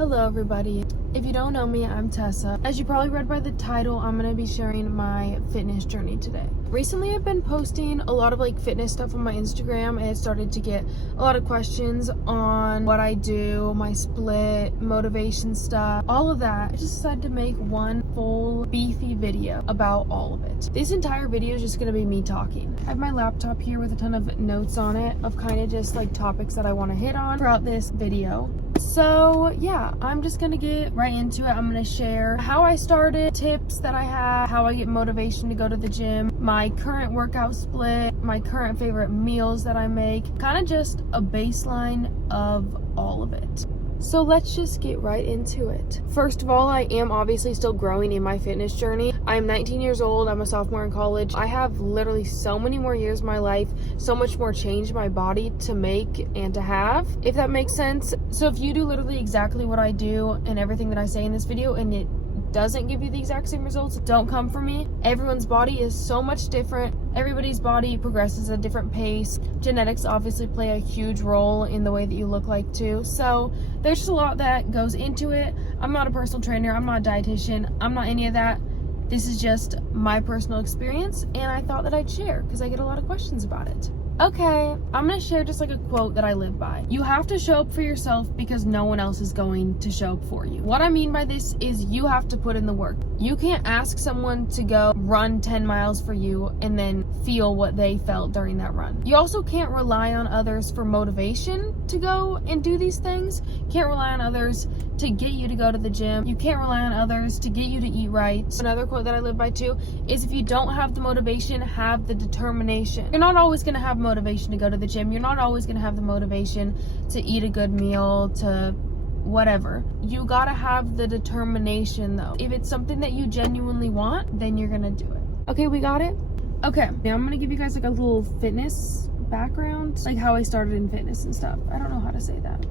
Hello everybody. If you don't know me, I'm Tessa. As you probably read by the title, I'm going to be sharing my fitness journey today. Recently I've been posting a lot of fitness stuff on my Instagram and it started to get a lot of questions on what I do, my split, motivation stuff, all of that. I just decided to make one full beefy video about all of it. This entire video is just going to be me talking. I have my laptop here with a ton of notes on it of kind of just topics that I want to hit on throughout this video. So yeah, I'm just gonna get right into it. I'm gonna share how I started, tips that I have, how I get motivation to go to the gym, my current workout split, my current favorite meals that I make, kind of just a baseline of all of it. So let's just get right into it. First of all, I am obviously still growing in my fitness journey. I am 19 years old. I'm a sophomore in college. I have literally so many more years of my life, so much more change in my body to make and to have, if that makes sense. So if you do literally exactly what I do and everything that I say in this video and it doesn't give you the exact same results, don't come for me. Everyone's body is so much different. Everybody's body progresses at a different pace. Genetics obviously play a huge role in the way that you look like too. So there's just a lot that goes into it. I'm not a personal trainer. I'm not a dietitian. I'm not any of that. This is just my personal experience and I thought that I'd share because I get a lot of questions about it. Okay, I'm gonna share just a quote that I live by. You have to show up for yourself because no one else is going to show up for you. What I mean by this is you have to put in the work. You can't ask someone to go run 10 miles for you and then feel what they felt during that run. You also can't rely on others for motivation to go and do these things. Can't rely on others to get you to go to the gym. You can't rely on others to get you to eat right. Another quote that I live by too is if you don't have the motivation, have the determination. You're not always gonna have motivation to go to the gym. You're not always gonna have the motivation to eat a good meal, to whatever. You gotta have the determination though. If it's something that you genuinely want, then you're gonna do it. Okay, we got it? Okay, now I'm gonna give you guys a little fitness background, how I started in fitness and stuff. I don't know how to say that.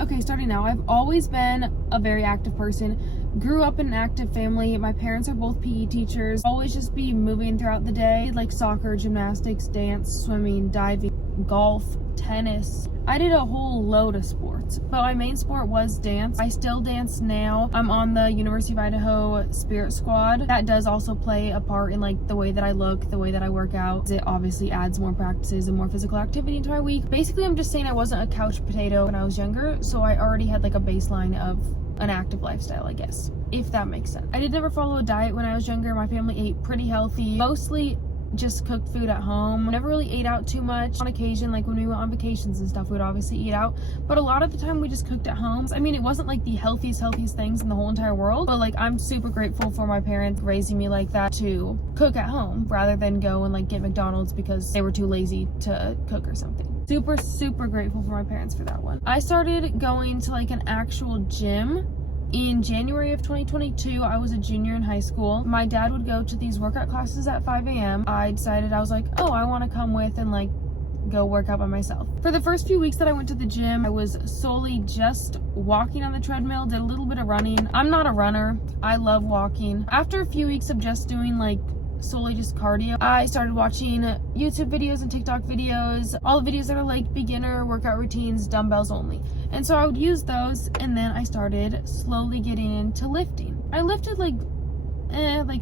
Okay, starting now. I've always been a very active person. Grew up in an active family. My parents are both PE teachers. Always just be moving throughout the day. Soccer, gymnastics, dance, swimming, diving, golf, tennis. I did a whole load of sports, but my main sport was dance. I still dance now. I'm on the University of Idaho Spirit Squad. That does also play a part in the way that I look, the way that I work out. It obviously adds more practices and more physical activity into my week. Basically, I'm just saying I wasn't a couch potato when I was younger, so I already had a baseline of an active lifestyle, I guess, if that makes sense. I did never follow a diet when I was younger. My family ate pretty healthy, mostly just cooked food at home. Never really ate out too much. On occasion, when we went on vacations and stuff, we'd obviously eat out, but a lot of the time we just cooked at home. I mean, it wasn't the healthiest things in the whole entire world, but I'm super grateful for my parents raising me like that to cook at home rather than go and get McDonald's because they were too lazy to cook or something. Super grateful for my parents for that one. I started going to an actual gym in January of 2022. I was a junior in high school. My dad would go to these workout classes at 5 a.m. I decided, I was oh, I want to come with and go work out by myself. For the first few weeks that I went to the gym, I was solely just walking on the treadmill, did a little bit of running. I'm not a runner. I love walking. After a few weeks of just doing solely just cardio, I started watching YouTube videos and TikTok videos, all the videos that are beginner workout routines, dumbbells only. And so I would use those, and then I started slowly getting into lifting. I lifted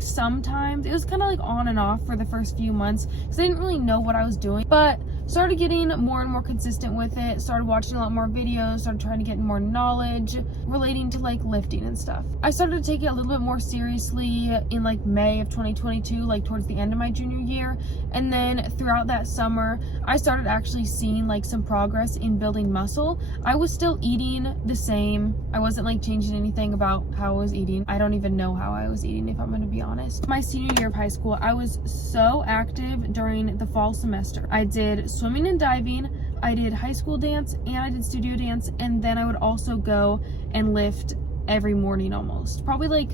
sometimes. It was kind of on and off for the first few months because I didn't really know what I was doing, but started getting more and more consistent with it, started watching a lot more videos, started trying to get more knowledge relating to lifting and stuff. I started to take it a little bit more seriously in May of 2022, towards the end of my junior year, and then throughout that summer I started actually seeing some progress in building muscle. I was still eating the same. I wasn't changing anything about how I was eating. I don't even know how I was eating, if I'm going to be honest. My senior year of high school, I was so active during the fall semester. I did swimming and diving, I did high school dance, and I did studio dance, and then I would also go and lift every morning almost. Probably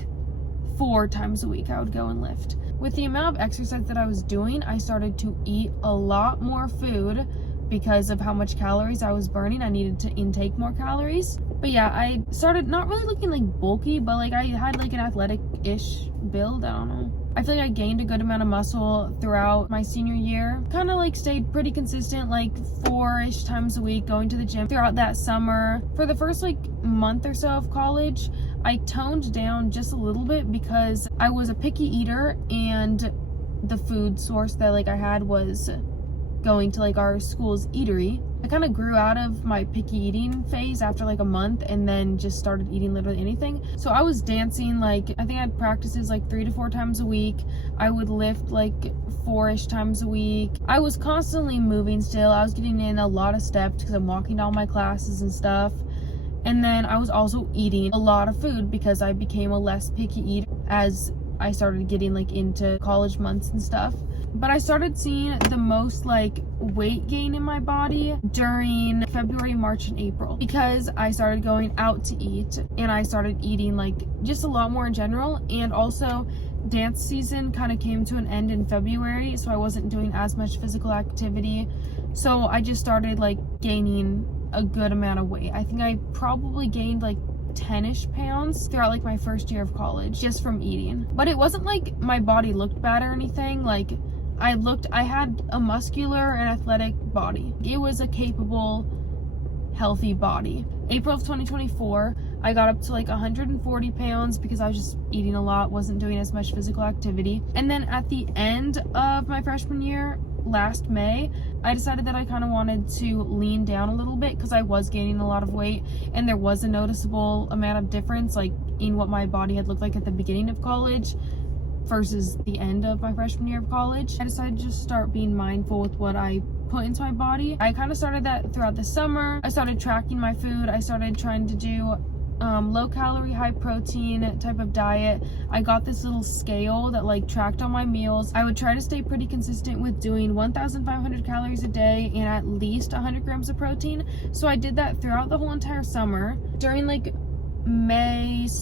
4 times a week I would go and lift. With the amount of exercise that I was doing, I started to eat a lot more food because of how much calories I was burning. I needed to intake more calories. But yeah, I started not really looking bulky, but I had an athletic-ish build. I don't know. I feel like I gained a good amount of muscle throughout my senior year. Kind of like stayed pretty consistent, like 4-ish times a week going to the gym throughout that summer. For the first like month or so of college, I toned down just a little bit because I was a picky eater, and the food source that like I had was going to like our school's eatery. I kind of grew out of my picky eating phase after like a month, and then just started eating literally anything. So I was dancing, like I think I had practices like 3 to 4 times a week. I would lift like 4-ish times a week. I was constantly moving still. I was getting in a lot of steps because I'm walking to all my classes and stuff. And then I was also eating a lot of food because I became a less picky eater as I started getting like into college months and stuff. But I started seeing the most like weight gain in my body during February, March, and April because I started going out to eat, and I started eating like just a lot more in general. And also dance season kind of came to an end in February, so I wasn't doing as much physical activity. So I just started like gaining a good amount of weight. I think I probably gained like 10-ish pounds throughout like my first year of college just from eating. But it wasn't like my body looked bad or anything. Like I had a muscular and athletic body. It was a capable, healthy body. April of 2024, I got up to like 140 pounds because I was just eating a lot, wasn't doing as much physical activity. And then at the end of my freshman year, last May, I decided that I kind of wanted to lean down a little bit because I was gaining a lot of weight, and there was a noticeable amount of difference like in what my body had looked like at the beginning of college versus the end of my freshman year of college. I decided to just start being mindful with what I put into my body. I kind of started that throughout the summer. I started tracking my food. I started trying to do low calorie, high protein type of diet. I got this little scale that like tracked all my meals. I would try to stay pretty consistent with doing 1,500 calories a day and at least 100 grams of protein. So I did that throughout the whole entire summer. During like May/June,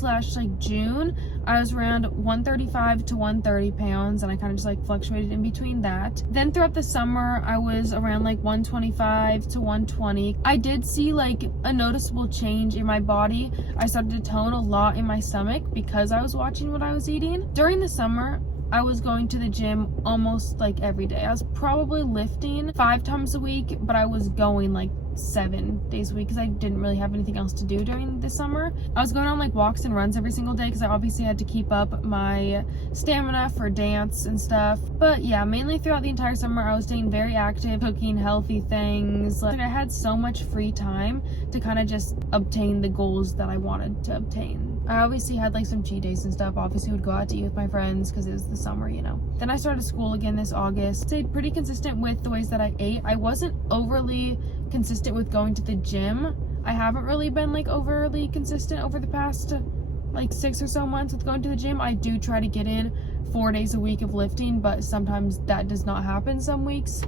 I was around 135 to 130 pounds, and I kind of just like fluctuated in between that. Then throughout the summer, I was around like 125 to 120. I did see like a noticeable change in my body. I started to tone a lot in my stomach because I was watching what I was eating. During the summer, I was going to the gym almost like every day. I was probably lifting 5 times a week, but I was going like 7 days a week because I didn't really have anything else to do during the summer. I was going on like walks and runs every single day because I obviously had to keep up my stamina for dance and stuff. But yeah, mainly throughout the entire summer, I was staying very active, cooking healthy things. Like I had so much free time to kind of just obtain the goals that I wanted to obtain. I obviously had like some cheat days and stuff. Obviously would go out to eat with my friends because it was the summer, you know. Then I started school again this August. Stayed pretty consistent with the ways that I ate. I wasn't overly consistent with going to the gym. I haven't really been like overly consistent over the past like 6 or so months with going to the gym. I do try to get in 4 days a week of lifting, but sometimes that does not happen some weeks.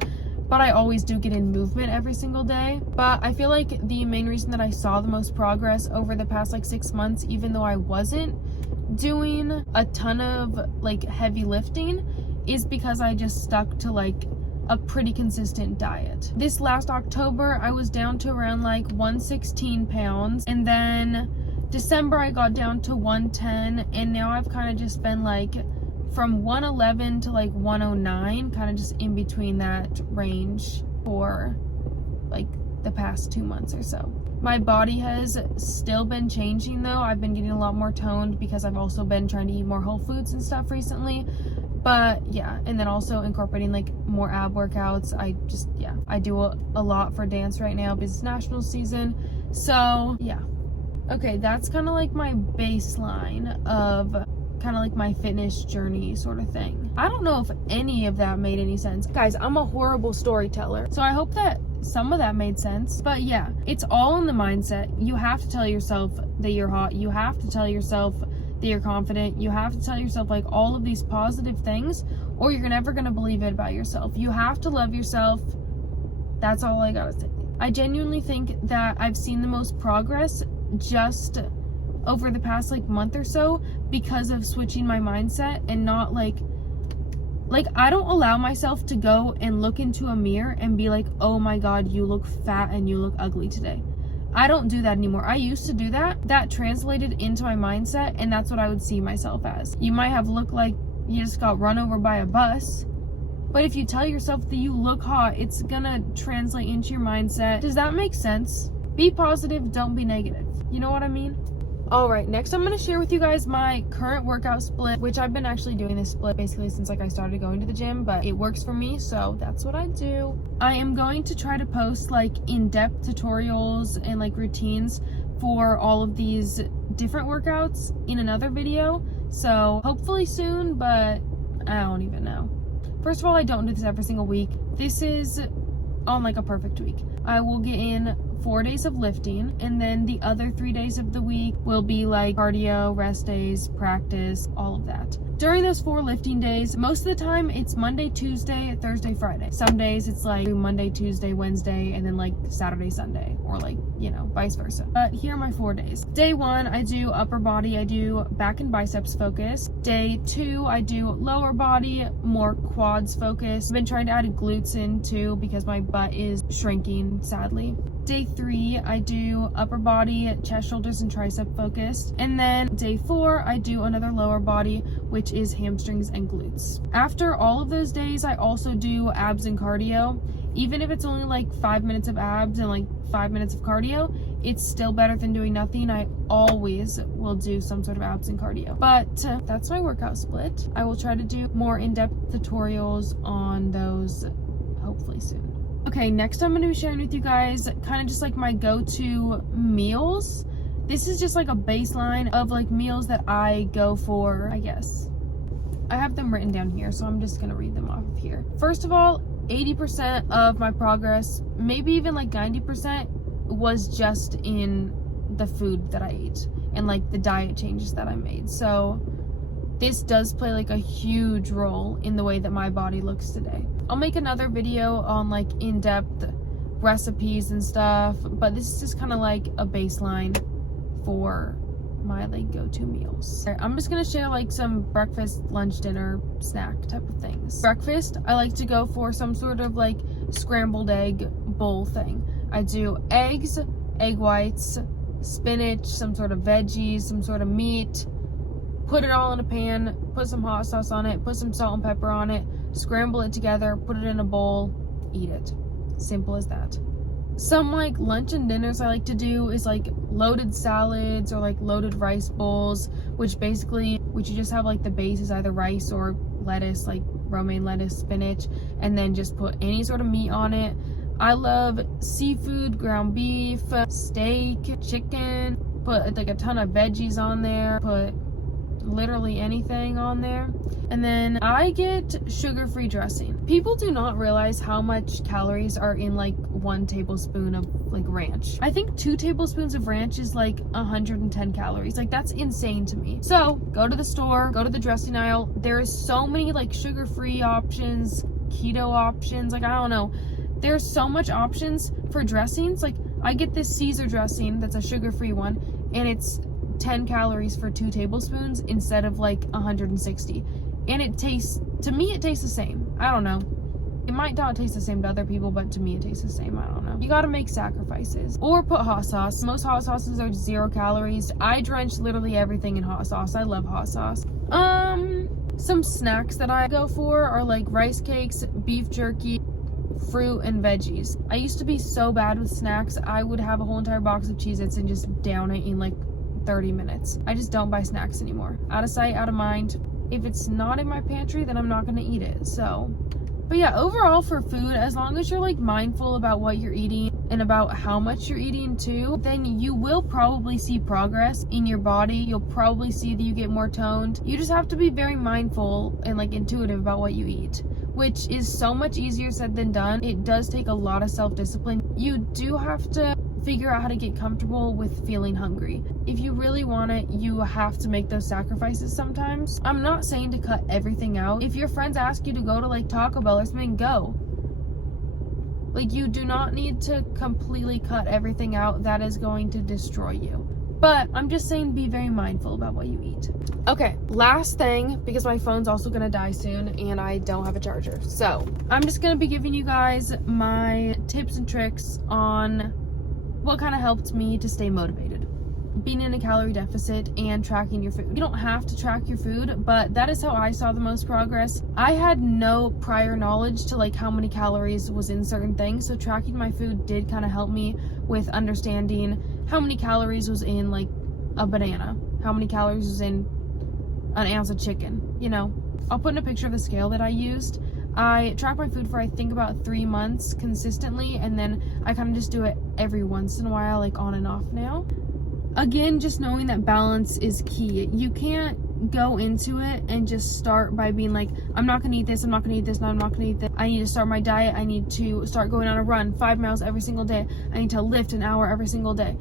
But I always do get in movement every single day. But I feel like the main reason that I saw the most progress over the past like 6 months, even though I wasn't doing a ton of like heavy lifting, is because I just stuck to like a pretty consistent diet. This last October, I was down to around like 116 pounds, and then December I got down to 110, and now I've kind of just been like from 111 to like 109, kind of just in between that range for like the past 2 months or so. My body has still been changing though. I've been getting a lot more toned because I've also been trying to eat more whole foods and stuff recently. But yeah, and then also incorporating like more ab workouts. I do a lot for dance right now because it's national season. So yeah. Okay, that's kind of like my baseline of kind of like my fitness journey sort of thing. I don't know if any of that made any sense. Guys, I'm a horrible storyteller, so I hope that some of that made sense. But yeah, it's all in the mindset. You have to tell yourself that you're hot. You have to tell yourself that you're confident. You have to tell yourself like all of these positive things, or you're never gonna believe it about yourself. You have to love yourself. That's all I gotta say. I genuinely think that I've seen the most progress just over the past like month or so because of switching my mindset and not like I don't allow myself to go and look into a mirror and be like, oh my god, you look fat and you look ugly today. I don't do that anymore. I used to do that. That translated into my mindset, and that's what I would see myself as. You might have looked like you just got run over by a bus. But if you tell yourself that you look hot, it's gonna translate into your mindset. Does that make sense? Be positive, don't be negative. You know what I mean? Alright, next I'm going to share with you guys my current workout split, which I've been actually doing this split basically since like I started going to the gym, but it works for me, so that's what I do. I am going to try to post like in-depth tutorials and like routines for all of these different workouts in another video, so hopefully soon, but I don't even know. First of all, I don't do this every single week. This is on like a perfect week. I will get in 4 days of lifting, and then the other 3 days of the week will be like cardio, rest days, practice, all of that. During those 4 lifting days, most of the time it's Monday, Tuesday, Thursday, Friday. Some days it's like Monday, Tuesday, Wednesday, and then like Saturday, Sunday, or like, you know, vice versa. But here are my 4 days. Day 1, I do upper body, I do back and biceps focus. Day 2, I do lower body, more quads focus. I've been trying to add glutes in too because my butt is shrinking, sadly. Day 3, I do upper body, chest, shoulders, and tricep focused. And then day 4, I do another lower body, which is hamstrings and glutes. After all of those days, I also do abs and cardio. Even if it's only like 5 minutes of abs and like 5 minutes of cardio, it's still better than doing nothing. I always will do some sort of abs and cardio. But that's my workout split. I will try to do more in-depth tutorials on those hopefully soon. Okay, next I'm going to be sharing with you guys kind of just like my go-to meals. This is just like a baseline of like meals that I go for, I guess. I have them written down here, so I'm just going to read them off of here. First of all, 80% of my progress, maybe even like 90%, was just in the food that I ate and like the diet changes that I made. So this does play like a huge role in the way that my body looks today. I'll make another video on like in-depth recipes and stuff, but this is just kind of like a baseline for my like go-to meals. I'm just gonna share like some breakfast, lunch, dinner, snack type of things. Breakfast, I like to go for some sort of like scrambled egg bowl thing. I do eggs, egg whites, spinach, some sort of veggies, some sort of meat, put it all in a pan, put some hot sauce on it, put some salt and pepper on it, scramble it together, put it in a bowl, eat it. Simple as that. Some like lunch and dinners I like to do is like loaded salads or like loaded rice bowls, which you just have like the base is either rice or lettuce, like romaine lettuce, spinach, and then just put any sort of meat on it. I love seafood, ground beef, steak, chicken, put like a ton of veggies on there, put literally anything on there. And then I get sugar-free dressing. People do not realize how much calories are in like 1 tablespoon of like ranch. I think 2 tablespoons of ranch is like 110 calories. Like that's insane to me. So go to the store, go to the dressing aisle. There is so many like sugar-free options, keto options, like I don't know. There's so much options for dressings. Like I get this Caesar dressing that's a sugar-free one, and it's 10 calories for 2 tablespoons instead of like 160. And it tastes, to me, it tastes the same. I don't know. It might not taste the same to other people, but to me, it tastes the same. I don't know. You gotta make sacrifices. Or put hot sauce. Most hot sauces are 0 calories. I drench literally everything in hot sauce. I love hot sauce. Some snacks that I go for are like rice cakes, beef jerky, fruit, and veggies. I used to be so bad with snacks. I would have a whole entire box of Cheez-Its and just down it in like 30 minutes. I just don't buy snacks anymore. Out of sight, out of mind. If it's not in my pantry, then I'm not gonna eat it. So, but yeah, overall for food, as long as you're like mindful about what you're eating and about how much you're eating too, then you will probably see progress in your body. You'll probably see that you get more toned. You just have to be very mindful and like intuitive about what you eat, which is so much easier said than done. It does take a lot of self-discipline. You do have to figure out how to get comfortable with feeling hungry. If you really want it, you have to make those sacrifices sometimes. I'm not saying to cut everything out. If your friends ask you to go to like Taco Bell or something, go. Like you do not need to completely cut everything out. That is going to destroy you. But I'm just saying be very mindful about what you eat. Okay, last thing, because my phone's also gonna die soon and I don't have a charger. So I'm just gonna be giving you guys my tips and tricks on what kind of helped me to stay motivated. being in a calorie deficit and tracking your food. You don't have to track your food, but that is how I saw the most progress. I had no prior knowledge to like how many calories was in certain things, so tracking my food did kind of help me with understanding how many calories was in like a banana, how many calories was in an ounce of chicken, you know. I'll put in a picture of the scale that I used. I track my food for I think about 3 months consistently, and then I kind of just do it every once in a while, like on and off now. Again, just knowing that balance is key. You can't go into it and just start by being like, I'm not gonna eat this, I'm not gonna eat this, no, I'm not gonna eat this. I need to start my diet, I need to start going on a run 5 miles every single day, I need to lift an hour every single day.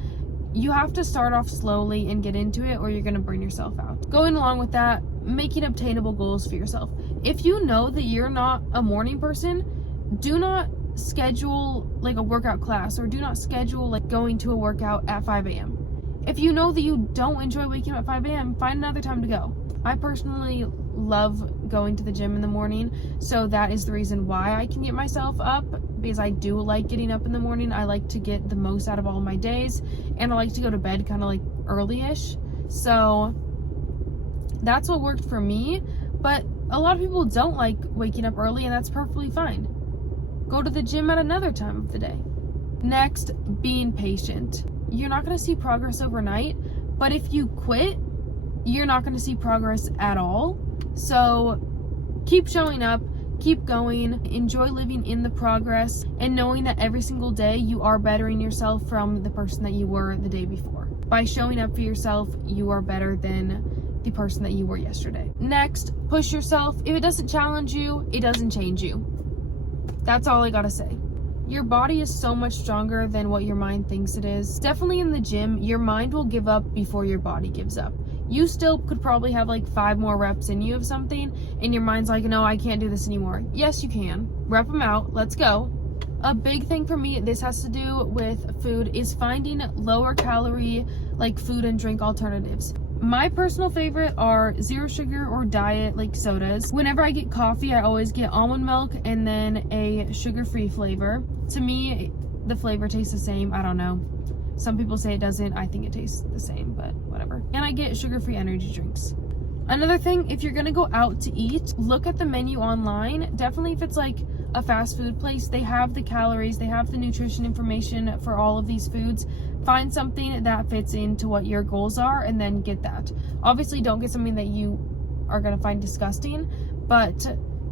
You have to start off slowly and get into it, or you're gonna burn yourself out. Going along with that, making obtainable goals for yourself. If you know that you're not a morning person, do not schedule like a workout class, or do not schedule like going to a workout at 5 a.m. If you know that you don't enjoy waking up at 5 a.m., find another time to go. I personally love going to the gym in the morning, so that is the reason why I can get myself up, because I do like getting up in the morning. I like to get the most out of all my days, and I like to go to bed kind of like early-ish. So that's what worked for me, but a lot of people don't like waking up early, and that's perfectly fine. Go to the gym at another time of the day. Next, being patient. You're not going to see progress overnight, but if you quit, you're not going to see progress at all. So keep showing up, keep going, enjoy living in the progress, and knowing that every single day you are bettering yourself from the person that you were the day before. By showing up for yourself, you are better than the person that you were yesterday. Next, push yourself. If it doesn't challenge you, it doesn't change you. That's all I gotta say. Your body is so much stronger than what your mind thinks it is. Definitely in the gym, your mind will give up before your body gives up. You still could probably have like 5 more reps in you of something, and your mind's like, no, I can't do this anymore. Yes, you can. Rep them out. Let's go. A big thing for me, this has to do with food, is finding lower calorie like food and drink alternatives. My personal favorite are 0 sugar or diet like sodas. Whenever I get coffee, I always get almond milk and then a sugar-free flavor. To me, the flavor tastes the same. I don't know. Some people say it doesn't. I think it tastes the same, but whatever. And I get sugar-free energy drinks. Another thing, if you're gonna go out to eat, look at the menu online. Definitely if it's like a fast food place, they have the calories, they have the nutrition information for all of these foods. Find something that fits into what your goals are and then get that. Obviously, don't get something that you are gonna find disgusting, but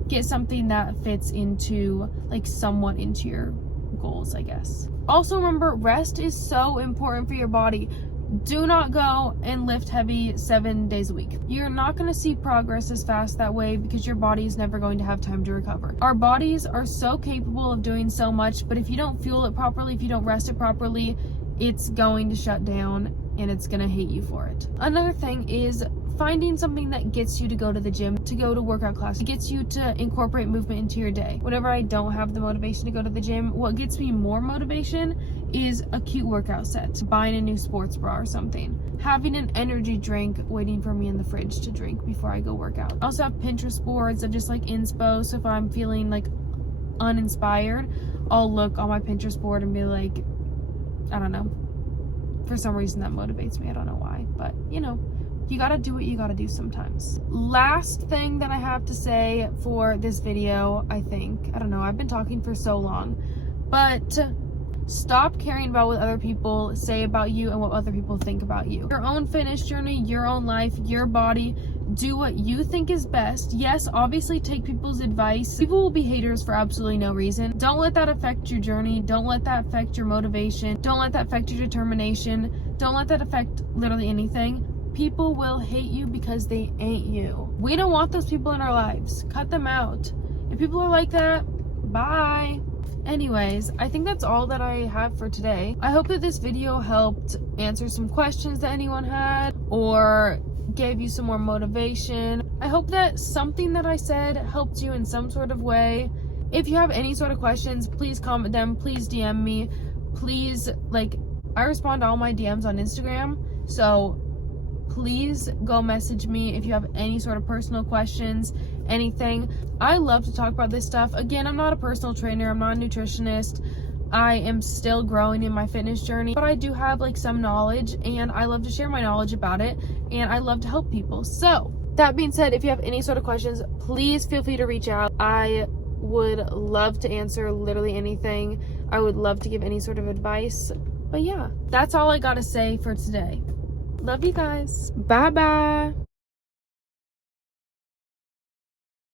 get something that fits into like somewhat into your goals, I guess. Also remember, rest is so important for your body. Do not go and lift heavy 7 days a week. You're not going to see progress as fast that way because your body is never going to have time to recover. Our bodies are so capable of doing so much, but if you don't fuel it properly, if you don't rest it properly, it's going to shut down and it's going to hate you for it. Another thing is finding something that gets you to go to the gym, to go to workout class, it gets you to incorporate movement into your day. Whenever I don't have the motivation to go to the gym, what gets me more motivation is a cute workout set, buying a new sports bra or something, having an energy drink waiting for me in the fridge to drink before I go work out. I also have Pinterest boards of just like inspo, so if I'm feeling like uninspired, I'll look on my Pinterest board and be like, I don't know, for some reason that motivates me. I don't know why, but you know, you gotta do what you gotta do sometimes. Last thing that I have to say for this video, I don't know, I've been talking for so long, but stop caring about what other people say about you and what other people think about you. Your own fitness journey, your own life, your body. Do what you think is best. Yes, obviously take people's advice. People will be haters for absolutely no reason. Don't let that affect your journey. Don't let that affect your motivation. Don't let that affect your determination. Don't let that affect literally anything. People will hate you because they ain't you. We don't want those people in our lives. Cut them out. If people are like that, bye. Anyways, I think that's all that I have for today. I hope that this video helped answer some questions that anyone had or gave you some more motivation. I hope that something that I said helped you in some sort of way. If you have any sort of questions, please comment them, please DM me, please, I respond to all my DMs on Instagram, so please go message me if you have any sort of personal questions, anything. I love to talk about this stuff. Again, I'm not a personal trainer, I'm not a nutritionist, I am still growing in my fitness journey, but I do have like some knowledge, and I love to share my knowledge about it, and I love to help people. So that being said, if you have any sort of questions, please feel free to reach out. I would love to answer literally anything. I would love to give any sort of advice. But yeah, that's all I gotta say for today. Love you guys. Bye bye.